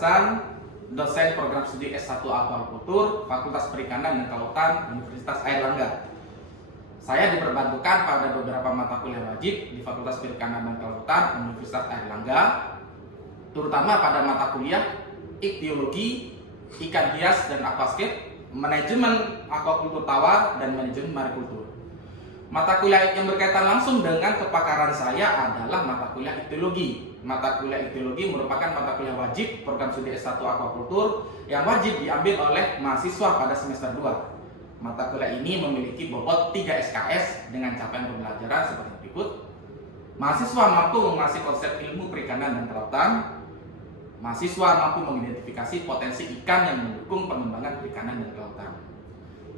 Hasan, dosen program studi S1 Aquaculture, Fakultas Perikanan dan Kelautan, Universitas Airlangga. Saya diperbantukan pada beberapa mata kuliah wajib di Fakultas Perikanan dan Kelautan, Universitas Airlangga, terutama pada mata kuliah Ichtyologi, Ikan Hias dan Aquascape, Manajemen Aquaculture Tawar, dan Manajemen Marikultur. Mata kuliah yang berkaitan langsung dengan kepakaran saya adalah mata kuliah Ichtyologi. Mata kuliah Ichtyologi merupakan mata kuliah wajib program studi S1 Aquaculture yang wajib diambil oleh mahasiswa pada semester 2. Mata kuliah ini memiliki bobot 3 SKS dengan capaian pembelajaran seperti berikut. Mahasiswa mampu menguasai konsep ilmu perikanan dan kelautan. Mahasiswa mampu mengidentifikasi potensi ikan yang mendukung pengembangan perikanan dan kelautan.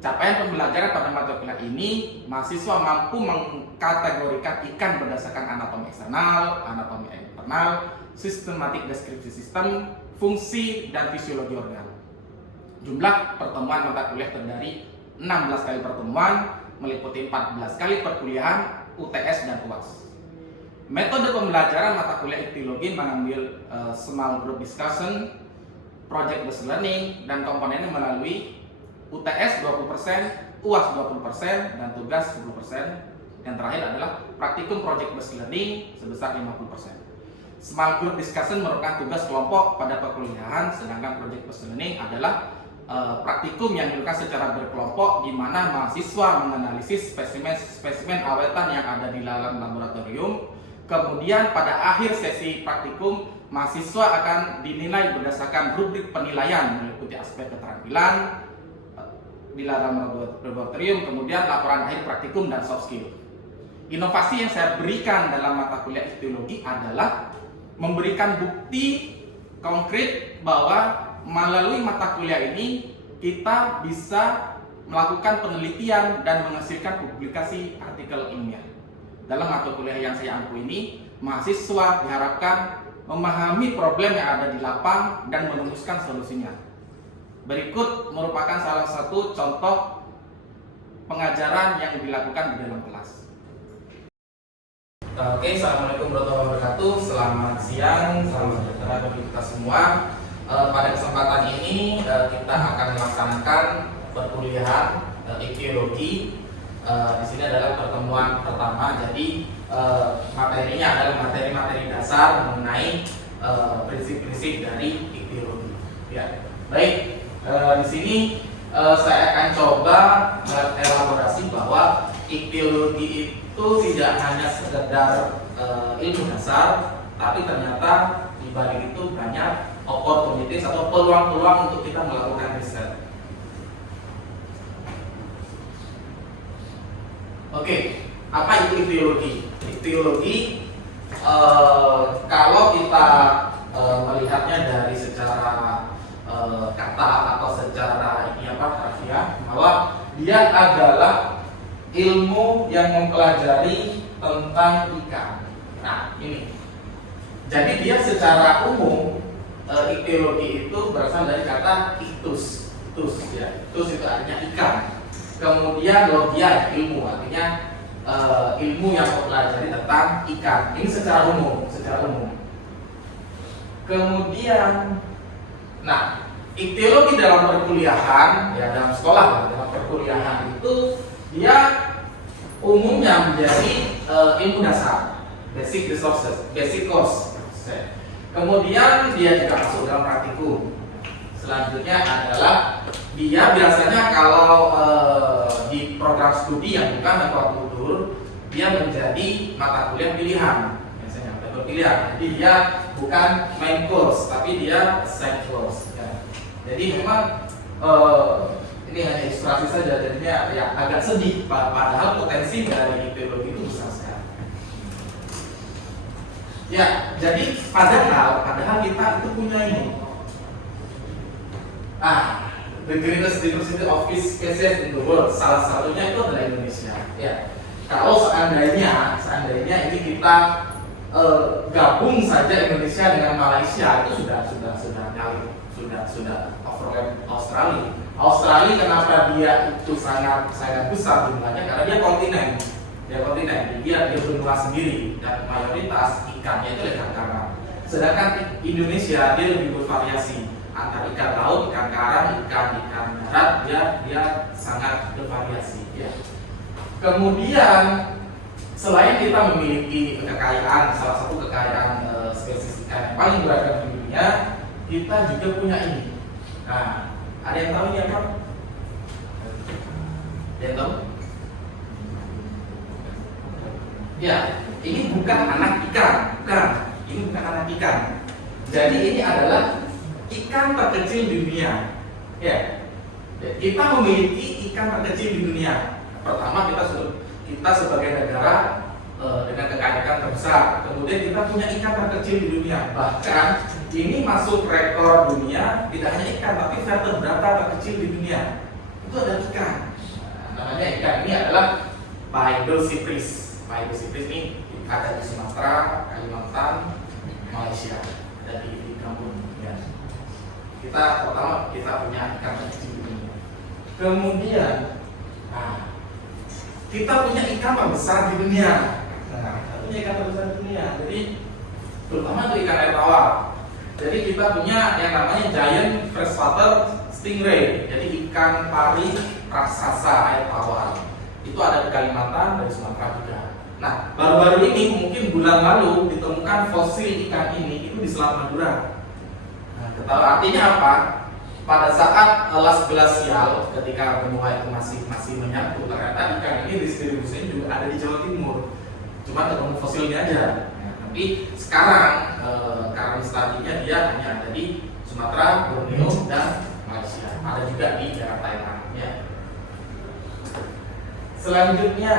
Capaian pembelajaran pada mata kuliah ini, mahasiswa mampu mengkategorikan ikan berdasarkan anatomi eksternal, anatomi internal, sistematik deskripsi sistem, fungsi, dan fisiologi organ. Jumlah pertemuan mata kuliah terdiri 16 kali pertemuan, meliputi 14 kali perkuliahan, UTS dan UAS. Metode pembelajaran mata kuliah Ichtyologi mengambil small group discussion, project based learning, dan komponennya melalui UTS 20%, UAS 20%, dan tugas 10%. Yang terakhir adalah praktikum project based learning sebesar 50%. Small group discussion merupakan tugas kelompok pada perkuliahan, sedangkan project based learning adalah praktikum yang dilakukan secara berkelompok di mana mahasiswa menganalisis spesimen awetan yang ada di dalam laboratorium. Kemudian pada akhir sesi praktikum, mahasiswa akan dinilai berdasarkan rubrik penilaian meliputi aspek keterampilan di dalam laboratorium, kemudian laporan akhir praktikum dan soft skill. Inovasi yang saya berikan dalam mata kuliah Ichtyologi adalah memberikan bukti konkret bahwa melalui mata kuliah ini kita bisa melakukan penelitian dan menghasilkan publikasi artikel ilmiah. Dalam mata kuliah yang saya ampu ini, mahasiswa diharapkan memahami problem yang ada di lapang dan merumuskan solusinya. Berikut merupakan salah satu contoh pengajaran yang dilakukan di dalam kelas. Oke, assalamualaikum warahmatullahi wabarakatuh. Selamat siang, salam sejahtera bagi kita semua. Pada kesempatan ini kita akan melaksanakan perkuliahan Ichtyologi. Di sini adalah pertemuan pertama. Jadi materinya adalah materi-materi dasar mengenai prinsip-prinsip dari Ichtyologi. Ya, baik. Di sini saya akan coba mengelaborasi bahwa Ichtyologi itu tidak hanya sekedar ilmu dasar, tapi ternyata di balik itu banyak opportunities atau peluang-peluang untuk kita melakukan riset. Oke, apa itu Ichtyologi? Ichtyologi kalau kita melihatnya dari secara kata atau secara harfiah, bahwa dia adalah ilmu yang mempelajari tentang ikan. Nah, ini. Jadi dia secara umum Ichtyologi itu berasal dari kata ichthus. Ichthus itu artinya ikan. Kemudian logia ilmu, artinya ilmu yang mempelajari tentang ikan. Ini secara umum. Kemudian, nah, Ichtyologi dalam perkuliahan, ya dalam sekolah, dalam perkuliahan itu dia umumnya menjadi ilmu dasar, basic resources, basic course. Kemudian dia juga masuk dalam praktikum. Selanjutnya adalah dia biasanya kalau di program studi yang bukan aquaculture, dia menjadi mata kuliah pilihan. Biasanya mata pilihan. Jadi dia bukan main course, tapi dia side course. Ya. Jadi memang ini hanya ilustrasi saja, jadinya ya agak sedih. Padahal potensi dari Ichtyologi itu besar sekali. Ya, jadi padahal kita itu punya ini. The greatest diversity of fish species in the world. Salah satunya itu adalah Indonesia. Ya, kalau seandainya ini kita gabung saja Indonesia dengan Malaysia, itu sudah overlap Australia. Australia kenapa dia itu sangat besar jumlahnya? Karena dia kontinen. Dia benua sendiri dan mayoritas ikannya itu ikan karang. Sedangkan Indonesia dia lebih bervariasi antara ikan laut, ikan karang, ikan darat, dia sangat bervariasi ya. Kemudian selain kita memiliki kekayaan, salah satu kekayaan spesies ikan yang paling beragam di dunia, kita juga punya ini. Nah, ada yang tahu ini apa? Ada yang tahu? Ya, ini bukan anak ikan, bukan. Ini bukan anak ikan. Jadi ini adalah ikan terkecil di dunia. Ya, kita memiliki ikan terkecil di dunia. Pertama kita sebagai negara dengan kekayaan terbesar. Kemudian kita punya ikan terkecil di dunia. Bahkan ini masuk rekor dunia, tidak hanya ikan tapi vertebrata terkecil di dunia. Itu ada ikan. Namanya ikan ini adalah Paidocipris. Paidocipris ini ada di Sumatera, Kalimantan, Malaysia, ada di kampung. Ya. Pertama kita punya ikan terkecil di dunia. Kemudian, kita punya ikan terbesar di dunia. Kita punya ikan terbesar di dunia. Jadi terutama itu ikan air tawar. Jadi kita punya yang namanya giant freshwater stingray. Jadi ikan pari raksasa air tawar. Itu ada di Kalimantan dan Sumatera juga. Nah, baru-baru ini mungkin bulan lalu ditemukan fosil ikan ini itu di Selat Madura. Nah, ketahui artinya apa? Pada saat las glasial ketika benua itu masih menyatu, ternyata ikan ini distribusinya juga ada di Jawa Timur. Cuma ketemu fosilnya aja. Nah, tapi sekarang karena stadinya dia hanya ada di Sumatera, Borneo, dan Malaysia. Ada juga di daerah Thailand. Ya. Selanjutnya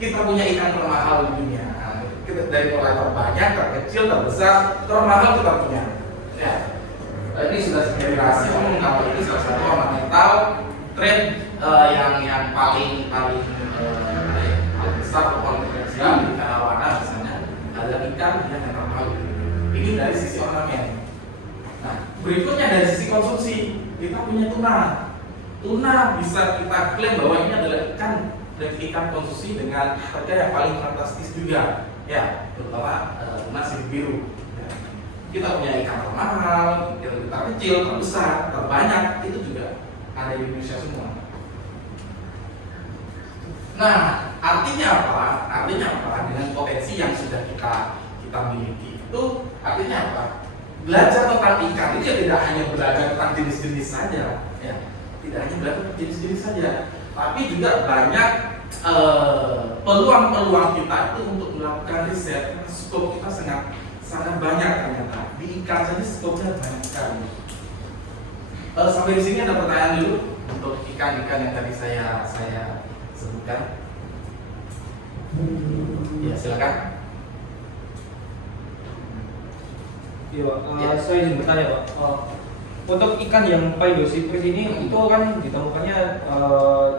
kita punya ikan termahal di dunia. Nah, kita dari mulai terbanyak, terkecil, terbesar, termahal kita punya. Ya. Ini sudah menjadi rahasia umum kalau ini salah satu ornamental trade yang paling besar atau kontroversial di ikan arowana misalnya adalah ikan yang termahal. Ini dari sisi ornamen. Nah, berikutnya dari sisi konsumsi kita punya tuna. Tuna bisa kita klaim bahwa ini adalah ikan konsumsi dengan harga yang paling fantastis juga, ya, terutama tuna sirip biru. Ya. Kita punya ikan termahal, ikan terkecil, terbesar, terbanyak, itu juga ada di Indonesia semua. Nah, artinya apa? Artinya apa? Dengan potensi yang sudah kita miliki itu artinya apa? Belajar tentang ikan itu ya tidak hanya belajar tentang jenis-jenis saja, ya. Tidak hanya belajar tentang jenis-jenis saja, tapi juga banyak peluang-peluang kita itu untuk melakukan riset. Skop kita sangat banyak ternyata. Di ikan saja skopnya banyak sekali. Sampai di sini ada pertanyaan dulu untuk ikan-ikan yang tadi saya sebutkan. Ya, silakan. Ya, saya ingin bertanya Pak. Untuk ikan yang Paidocipris ini itu kan ditemukannya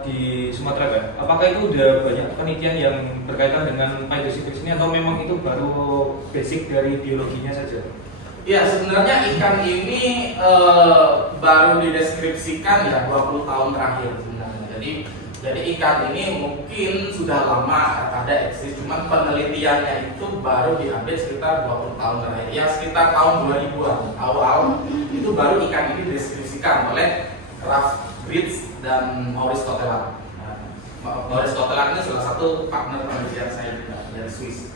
di Sumatera kan? Apakah itu udah banyak penelitian yang berkaitan dengan Paidocipris ini atau memang itu baru basic dari biologinya saja? Ya, sebenarnya ikan ini baru dideskripsikan ya 20 tahun terakhir sebenarnya. Jadi ikan ini mungkin sudah lama ada eksis, cuman penelitiannya itu baru diupdate sekitar 20 tahun terakhir. Ya sekitar tahun 2000-an awal itu baru ikan ini dideskripsikan oleh Ralph Bridges dan Maurice Totelat. Maurice Totelat ini salah satu partner penelitian saya juga dari Swiss.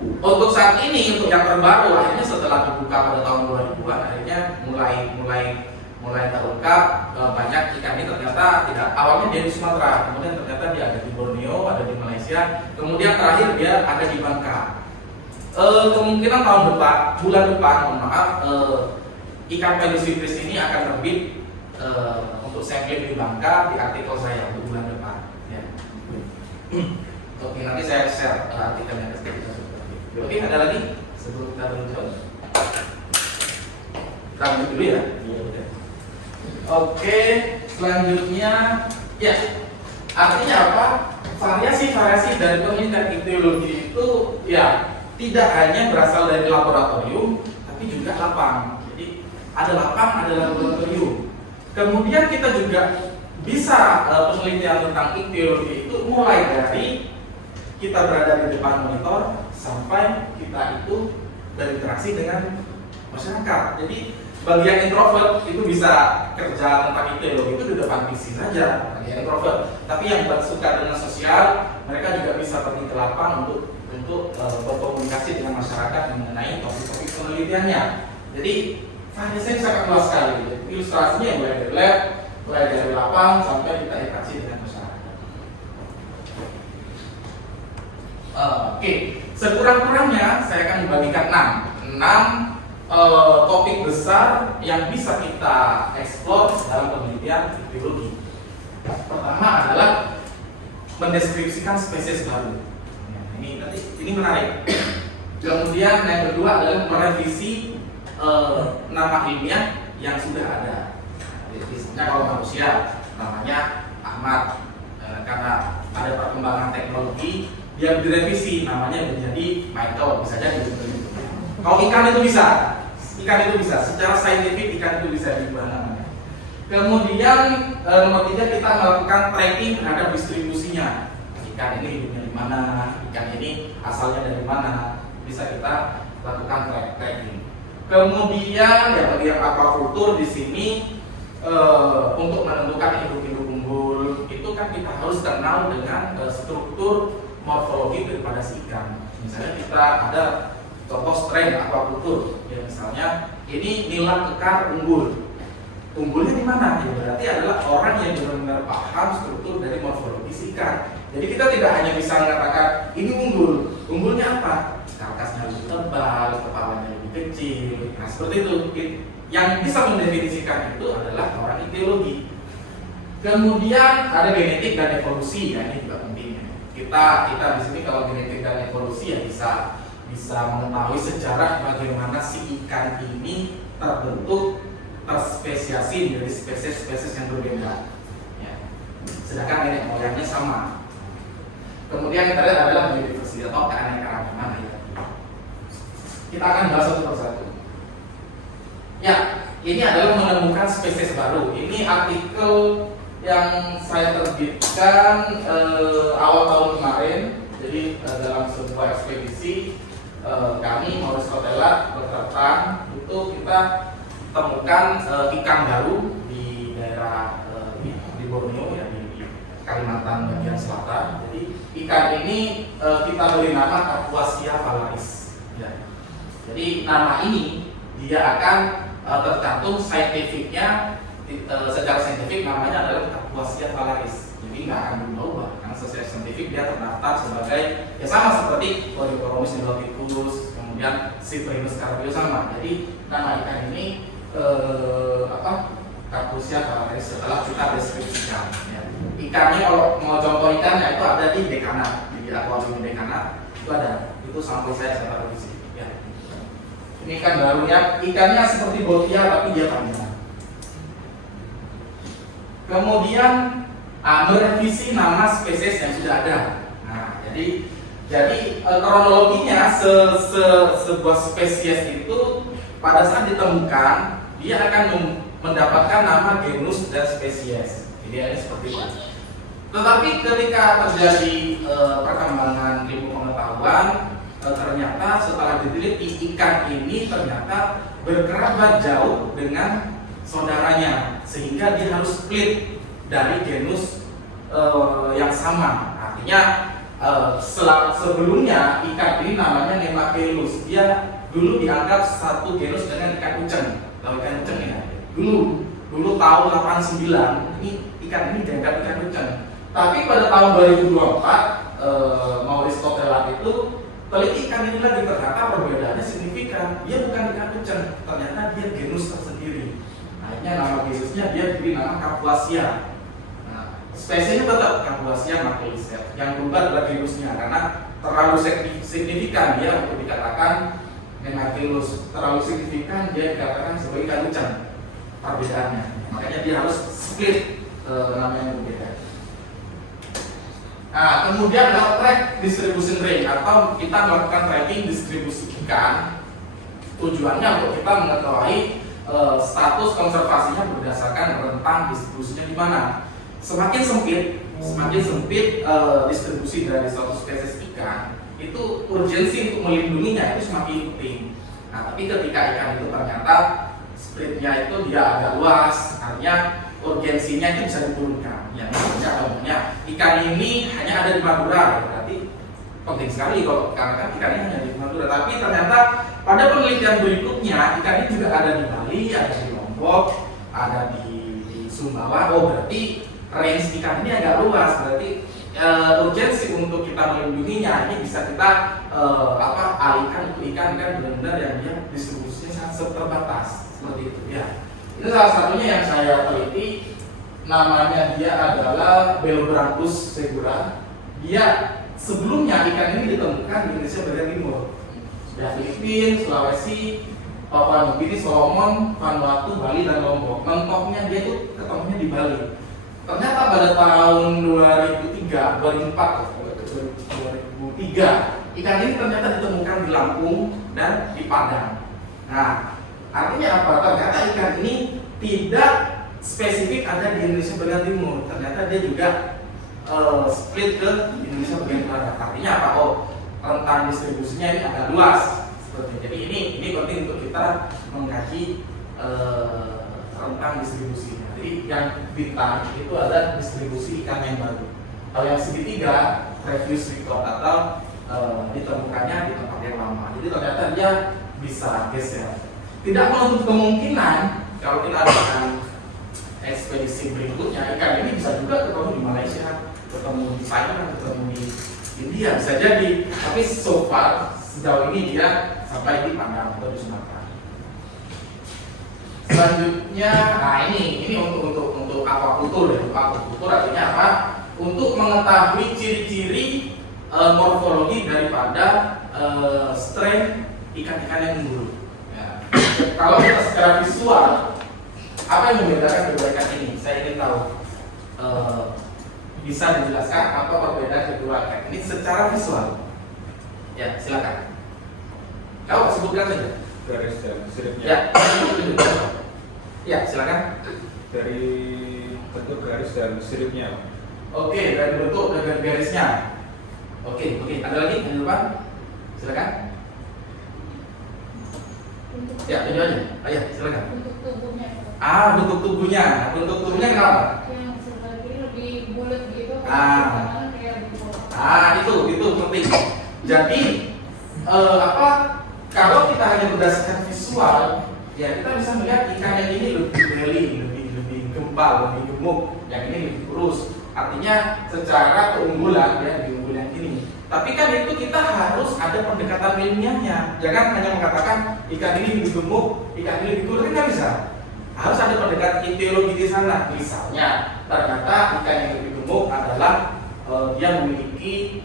Untuk saat ini, untuk yang terbaru, akhirnya setelah dibuka pada tahun 2000-an, akhirnya mulai terungkap banyak ikan ini ternyata tidak, awalnya dia di Sumatera, kemudian ternyata dia ada di Borneo, ada di Malaysia, kemudian terakhir dia ada di Bangka. Kemungkinan bulan depan, ikan Paidocipris ini akan terbit untuk sampling di Bangka di artikel saya untuk bulan depan. Ya. Oke, nanti saya share artikelnya ke kita. Oke, ada lagi sebelum kita berlanjut? Kita lanjut dulu ya. Oke, selanjutnya ya, artinya apa? Variasi-variasi dari penelitian iktiologi itu ya tidak hanya berasal dari laboratorium, tapi juga lapang. Jadi ada lapang, ada laboratorium. Kemudian kita juga bisa penelitian tentang iktiologi itu mulai dari kita berada di depan monitor sampai kita itu berinteraksi dengan masyarakat. Jadi bagi yang introvert itu bisa kerja tentang ideologi itu di depan PC saja, bagi yang introvert. Tapi yang suka dengan sosial, mereka juga bisa pergi ke lapang untuk berkomunikasi dengan masyarakat mengenai topik-topik penelitiannya. Jadi variasinya sangat luas sekali. Ilustrasinya mulai dari lab, mulai dari lapang sampai kita interaksi dengan masyarakat. Oke, sekurang-kurangnya saya akan membagikan 6 topik besar yang bisa kita eksplor dalam penelitian biologi. Pertama adalah mendeskripsikan spesies baru. Ini menarik. Kemudian yang kedua adalah merevisi nama ilmiah yang sudah ada. Misalnya kalau manusia namanya Ahmad, karena ada perkembangan teknologi dia direvisi namanya menjadi Michael, bisa jadi gitu. Kalau ikan itu bisa, secara saintifik ikan itu bisa diubah namanya. Kemudian nomor 3 kita melakukan tracking terhadap distribusinya. Ikan ini hidupnya di mana, ikan ini asalnya dari mana, bisa kita lakukan tracking. Kemudian ya bagi yang aquaculture di sini untuk menentukan induk-induk unggul itu kan kita harus kenal dengan struktur morfologi daripada si ikan. Misalnya kita ada contoh strain aquaculture, ya misalnya ini nila kekar unggul. Unggulnya di mana? Ya berarti adalah orang yang benar-benar paham struktur dari morfologi si ikan. Jadi kita tidak hanya bisa mengatakan ini unggul. Unggulnya apa? Karkasnya lebih tebal, kepalanya lebih kecil. Nah seperti itu. Yang bisa mendefinisikan itu adalah orang ideologi. Kemudian ada genetik dan evolusi, ya ini juga penting. Kita di sini kalau genetik dan evolusi ya bisa mengetahui sejarah bagaimana si ikan ini terbentuk, terspesiasi dari spesies-spesies yang berbeda. Ya. Sedangkan nenek moyangnya sama. Kemudian yang terakhir adalah biodiversitas atau keanekaragaman hayati. Kita akan bahas satu persatu. Ya, ini adalah menemukan spesies baru. Ini artikel yang saya terbitkan awal tahun kemarin. Jadi dalam sebuah ekspedisi kami Maurice Rotella Bertratan itu kita temukan ikan baru di daerah di Borneo ya di Kalimantan bagian selatan. Jadi ikan ini kita beri nama Kapuasia valaris. Ya. Jadi nama ini dia akan tercantum saintifiknya secara saintifik namanya adalah Kapuasia valaris. Jadi nggak akan berubah karena secara saintifik dia terdaftar sebagai ya sama seperti Oryctolagus niloticus, kemudian Cyprinus carpio sama. Jadi nama ikan ini Kapuasia valaris setelah kita deskripsikan. Ya. Ikannya kalau mau contoh ikannya itu ada di Dekanat, di akuarium Dekanat itu ada. Itu sampel saya taruh di sini. Ya. Ini ikan barunya, ikannya seperti botia tapi dia panjang. Kemudian merevisi nama spesies yang sudah ada. Nah, jadi kronologinya sebuah spesies itu pada saat ditemukan dia akan mendapatkan nama genus dan spesies. Idealnya seperti itu. Tetapi ketika terjadi perkembangan ilmu pengetahuan, ternyata setelah diteliti ikan ini ternyata berkerabat jauh dengan saudaranya sehingga dia harus split dari genus yang sama. Artinya sebelumnya ikan ini namanya Nemacheilus. Dia dulu dianggap satu genus dengan ikan uceng. Tahu ikan uceng ya? Dulu tahun 89 ini ikan ini dianggap ikan uceng. Tapi pada tahun 2024 Maurice Rotella itu teliti ikan ini lagi, ternyata perbedaannya signifikan. Dia bukan ikan uceng, ternyata dia genus tersendiri. Akhirnya nama genusnya dia diberi nama Kapuasia. Nah, spesiesnya tetap Kapuasia macrolystes. Yang berubah adalah genusnya karena terlalu signifikan dia untuk dikatakan Nemacheilus, terlalu signifikan dia dikatakan sebagai ikan uceng. Perbedaannya, makanya dia harus split namanya berbeda. Nah, kemudian track distribution range atau kita melakukan tracking distribusi ikan. Tujuannya untuk kita mengetahui status konservasinya berdasarkan rentang distribusinya di mana. Semakin sempit distribusi dari suatu spesies ikan, itu urgensi untuk melindunginya itu semakin penting. Nah, tapi ketika ikan itu ternyata splitnya itu dia agak luas, artinya urgensinya itu bisa diturunkan. Ya, misalnya contohnya ikan ini hanya ada di Madura, berarti penting sekali kalau karena kan ikannya hanya di Madura. Tapi ternyata pada penelitian berikutnya ikan ini juga ada di Bali, ada di Lombok, ada di Sumbawa. Oh, berarti range ikan ini agak luas, berarti urgensi untuk kita melindunginya ini bisa kita alihkan untuk ikan benar-benar yang dia distribusinya sangat terbatas seperti itu ya. Itu salah satunya yang saya teliti, namanya dia adalah Belobranchus segura. Dia sebelumnya ikan ini ditemukan di Indonesia bagian timur, ya Filipina, Sulawesi, Papua Nugini, Solomon, Vanuatu, Bali dan Lombok. Mentoknya dia itu ketemunya di Bali. Ternyata pada tahun 2003 ikan ini ternyata ditemukan di Lampung dan di Padang. Nah, artinya apa? Ternyata ikan ini tidak spesifik ada di Indonesia bagian timur. Ternyata dia juga split ke Indonesia bagian barat. Artinya apa? Oh, rentang distribusinya ini agak luas. Seperti jadi ini penting untuk kita mengkaji rentang distribusinya. Jadi yang bintang itu ada distribusi ikan yang baru. Kalau yang segitiga refuse record atau ditemukannya di tempat yang lama. Jadi ternyata dia bisa geser. Tidak menutup kemungkinan kalau kita akan ekspedisi berikutnya ikan ini bisa juga ketemu di Malaysia, ketemu di China, ketemu di India, bisa jadi. Tapi so far sejauh ini dia sampai di Padang atau di Sumatera. Selanjutnya, nah ini untuk aquacultur ya. Aquacultur artinya apa? Untuk mengetahui ciri-ciri morfologi daripada strain ikan-ikan yang mengguru. Ya. Kalau kita secara visual, apa yang membedakan kedua ikan ini? Saya ingin tahu. Bisa dijelaskan apa perbedaan kedua ikan ini secara visual? Ya, silakan. Kau sebutkan saja. Garis dan siripnya. Ya, ya silakan. Dari bentuk garis dan siripnya. Oke, dari bentuk dan garisnya. Oke. Ada lagi yang di depan? Silakan. Ya, tunjuk aja. Ayo, silakan. Untuk tubuhnya. Bentuk tubuhnya. Bentuk tubuhnya kenapa? Yang sebelah kiri lebih bulat gitu. Ah. Kayak lebih bulat. Itu penting. Jadi kalau kita hanya berdasarkan visual, ya kita bisa melihat ikan yang ini lebih belly, lebih gempal, lebih gemuk, yang ini lebih kurus. Artinya secara keunggulan ya lebih unggul yang ini. Tapi kan itu kita harus ada pendekatan ilmiahnya. Jangan hanya mengatakan ikan ini lebih gemuk, ikan ini lebih kurus, kan nggak bisa. Harus ada pendekatan ideologi di sana. Misalnya, ternyata ikan yang lebih gemuk adalah dia memiliki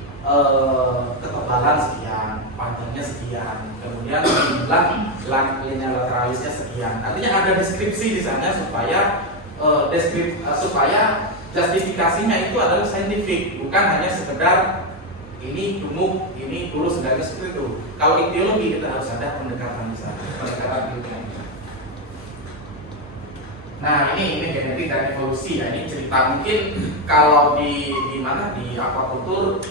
ketebalan sekian, panjangnya sekian, kemudian jumlah linear lateralisnya sekian. Artinya ada deskripsi di sana supaya supaya justifikasinya itu adalah saintifik, bukan hanya sekedar ini gemuk, ini kurus, dan seperti itu. Kalau ideologi kita harus ada pendekatan di sana, pendekatan ilmiah. Nah ini genetik dan evolusi ya, ini cerita mungkin kalau di mana di aquacultur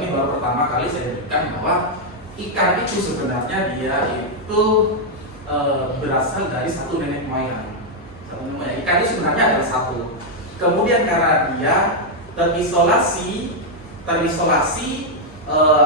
ini baru pertama kali saya berikan bahwa ikan itu sebenarnya dia itu berasal dari satu nenek moyang. Ikan itu sebenarnya adalah satu. Kemudian karena dia terisolasi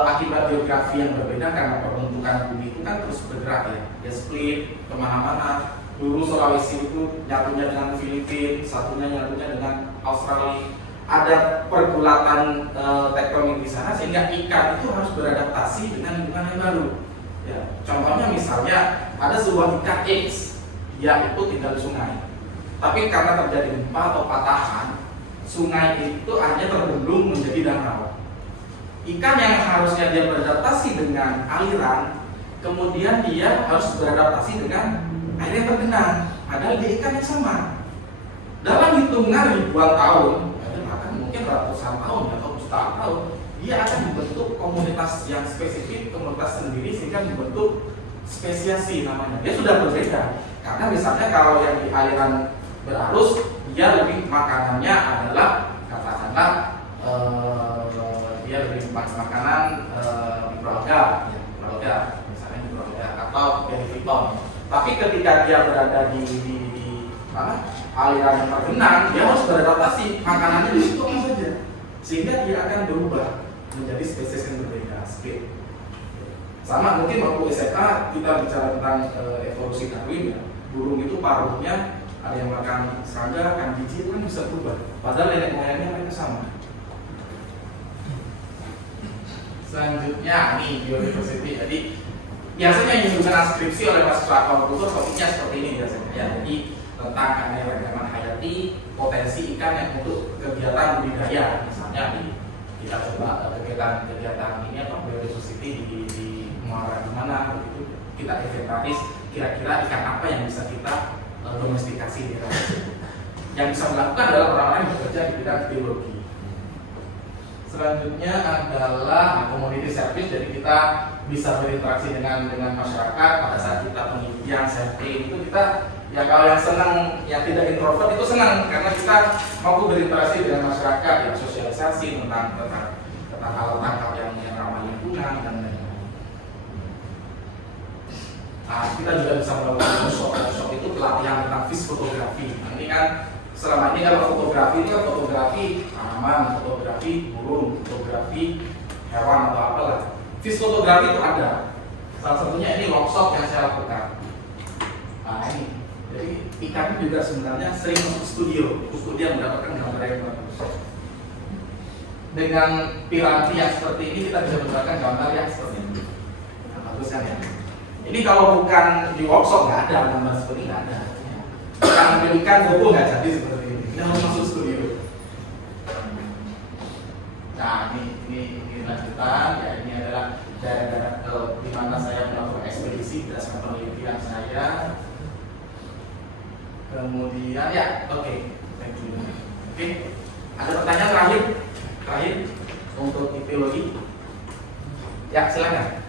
akibat geografi yang berbeda karena perbentukan bumi itu kan terus bergerak ya, dia split kemana-mana. Dulu Sulawesi itu nyatunya dengan Filipina, satunya nyatunya dengan Australia. Ada pergulatan tektonik di sana sehingga ikan itu harus beradaptasi dengan lingkungan yang baru. Ya, contohnya misalnya ada sebuah ikan X, dia itu tinggal di sungai. Tapi karena terjadi gempa atau patahan, sungai itu hanya terbendung menjadi danau. Ikan yang harusnya dia beradaptasi dengan aliran, kemudian dia harus beradaptasi dengan air yang tergenang, padahal dia ikan yang sama. Dalam hitungan ribuan tahun, bahkan mungkin ratusan tahun atau jutaan tahun, dia akan membentuk komunitas yang spesifik, komunitas sendiri sehingga membentuk spesiasi namanya. Dia sudah berbeda, karena misalnya kalau yang di aliran berarus, dia lebih makanannya adalah katakanlah dia lebih makanan alga, misalnya mikroalga atau berifiton. Tapi ketika dia berada di mana aliran yang tergenang, dia harus beradaptasi makanannya di situ saja, sehingga dia akan berubah menjadi spesies yang berbeda. Sama mungkin waktu SMA kita bicara tentang evolusi Darwin ya, burung itu paruhnya ada yang makan serangga, kan biji itu kan bisa berubah, padahal nenek moyangnya mereka sama. Selanjutnya ini biodiversity. Jadi biasanya yang digunakan skripsi oleh mahasiswa aquaculture topiknya seperti ini biasanya ya. Jadi tentang keanekaragaman hayati, potensi ikan yang untuk kegiatan budidaya, misalnya kita coba kegiatan ini apa biodiversity di muara di mana begitu, kita inventaris kira-kira ikan apa yang bisa kita domestikasi di dalam situ. Yang bisa melakukan adalah orang-orang yang bekerja di bidang biologi. Selanjutnya adalah community service, jadi kita bisa berinteraksi dengan masyarakat pada saat kita penelitian sampling itu kita ya kalau yang senang yang tidak introvert itu senang karena kita mampu berinteraksi dengan masyarakat, yang sosialisasi tentang alat tangkap yang ramah lingkungan dan lain-lain. Nah, kita juga bisa melakukan workshop itu pelatihan tentang fish fotografi. Nanti kan selama ini kalau fotografi itu kan fotografi tanaman, fotografi burung, fotografi hewan atau apalah. Fish fotografi itu ada. Salah satunya ini workshop yang saya lakukan. Nah ini, jadi ikan juga sebenarnya sering masuk studio mendapatkan gambar yang bagus. Dengan piranti yang seperti ini kita bisa mendapatkan gambar yang seperti ini. Nah, bagus kan ya? Ini kalau bukan di workshop nggak ada gambar seperti ini, nggak ada. Ikan ambilkan foto nggak jadi seperti ini. Kita harus masuk studio. Nah ini lanjutan ya, ini adalah daerah-daerah di mana saya melakukan ekspedisi berdasarkan penelitian saya. Kemudian ya oke. Ada pertanyaan terakhir untuk biologi? Ya silakan.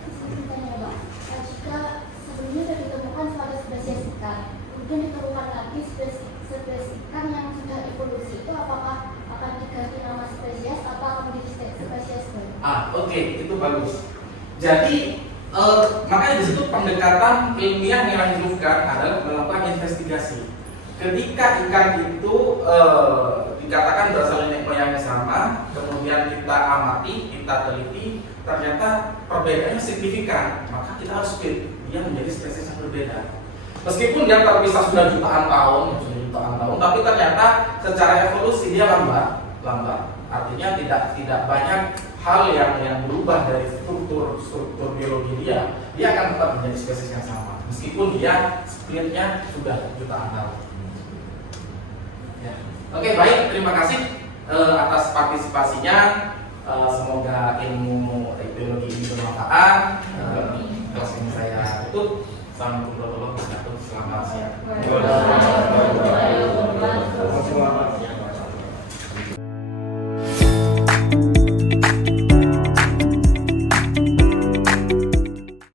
Jika sebelumnya sudah ditemukan suatu spesies ikan, kemudian ditemukan lagi spesies ikan yang sudah evolusi, itu apakah akan diganti nama spesies atau akan menjadi spesies baru? Oke, itu bagus. Jadi makanya di situ pendekatan ilmiah yang dilakukan adalah melakukan investigasi. Ketika ikan itu dikatakan berasal nenek moyangnya sama, kemudian kita amati, kita teliti, ternyata perbedaannya signifikan, maka kita harus split dia menjadi spesies yang berbeda. Meskipun dia terpisah sudah jutaan tahun, tapi ternyata secara evolusi dia lambat. Artinya tidak banyak hal yang berubah dari struktur biologi dia akan tetap menjadi spesies yang sama, meskipun dia splitnya sudah jutaan tahun. Ya. Oke, baik, terima kasih atas partisipasinya. Semoga ilmu biologi ini bermanfaat. Kelas ini saya tutup. Assalamualaikum warahmatullahi wabarakatuh. Selamat siang.